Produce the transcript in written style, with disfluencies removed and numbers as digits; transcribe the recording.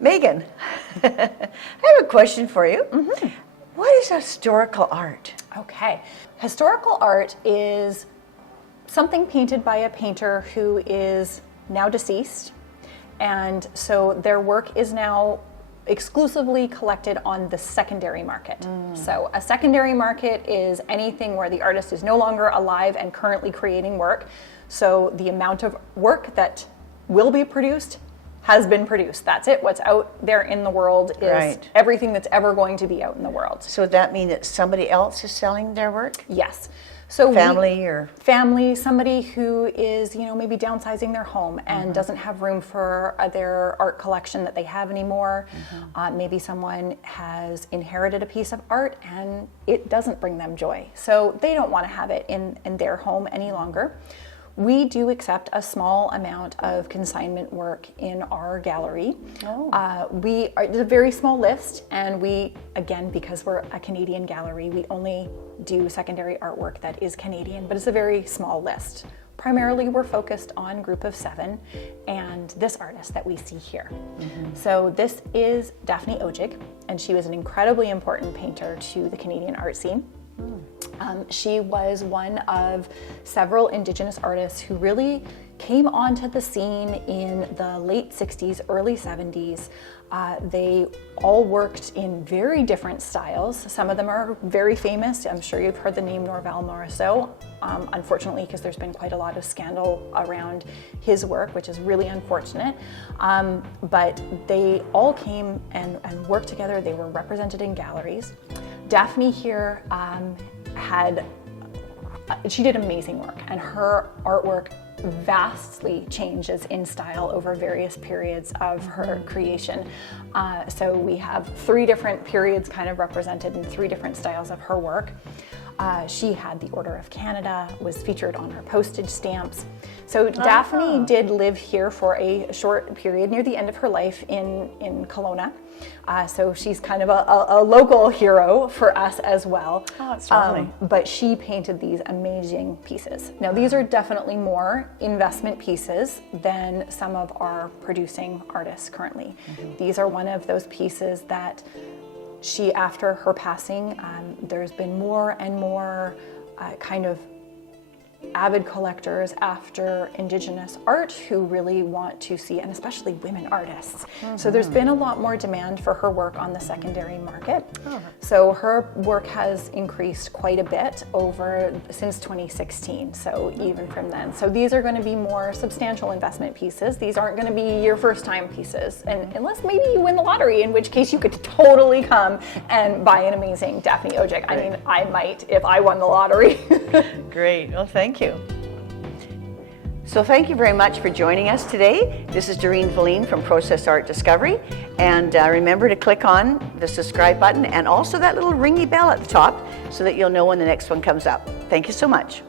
Megan, I have a question for you. Mm-hmm. What is historical art? Okay. Historical art is something painted by a painter who is now deceased. And so their work is now exclusively collected on the secondary market. So a secondary market is anything where the artist is no longer alive and currently creating work. So the amount of work that will be produced has been produced. That's it. What's out there in the world is Right. everything that's ever going to be out in the world. So would that mean that somebody else is selling their work? Yes. So Family somebody who is, maybe downsizing their home and doesn't have room for their art collection that they have anymore. Maybe someone has inherited a piece of art and it doesn't bring them joy. So they don't want to have it in their home any longer. We do accept a small amount of consignment work in our gallery. It's a very small list, and we, again, because we're a Canadian gallery, we only do secondary artwork that is Canadian, but it's a very small list. Primarily, we're focused on Group of 7 and this artist that we see here. So this is Daphne Odjig, and she was an incredibly important painter to the Canadian art scene. She was one of several Indigenous artists who really came onto the scene in the late 60s, early 70s. They all worked in very different styles. Some of them are very famous. I'm sure you've heard the name Norval Morisseau, unfortunately, because there's been quite a lot of scandal around his work, which is really unfortunate. But they all came and worked together. They were represented in galleries. Daphne here she did amazing work, and her artwork vastly changes in style over various periods of her creation. So we have 3 different periods kind of represented in 3 different styles of her work. She had the Order of Canada, was featured on her postage stamps. So Daphne did live here for a short period near the end of her life in Kelowna. So she's kind of a local hero for us as well. Oh, that's lovely. But she painted these amazing pieces. Now these are definitely more investment pieces than some of our producing artists currently. These are one of those pieces that she, after her passing, there's been more and more kind of avid collectors after Indigenous art who really want to see, and especially women artists. So there's been a lot more demand for her work on the secondary market. So her work has increased quite a bit since 2016, so even from then. So these are going to be more substantial investment pieces. These aren't going to be your first time pieces, and unless maybe you win the lottery, in which case you could totally come and buy an amazing Daphne Odjig. I mean, I might if I won the lottery. Great. Well, thank you. So thank you very much for joining us today. This is Doreen Velin from Process Art Discovery. And remember to click on the subscribe button and also that little ringy bell at the top so that you'll know when the next one comes up. Thank you so much.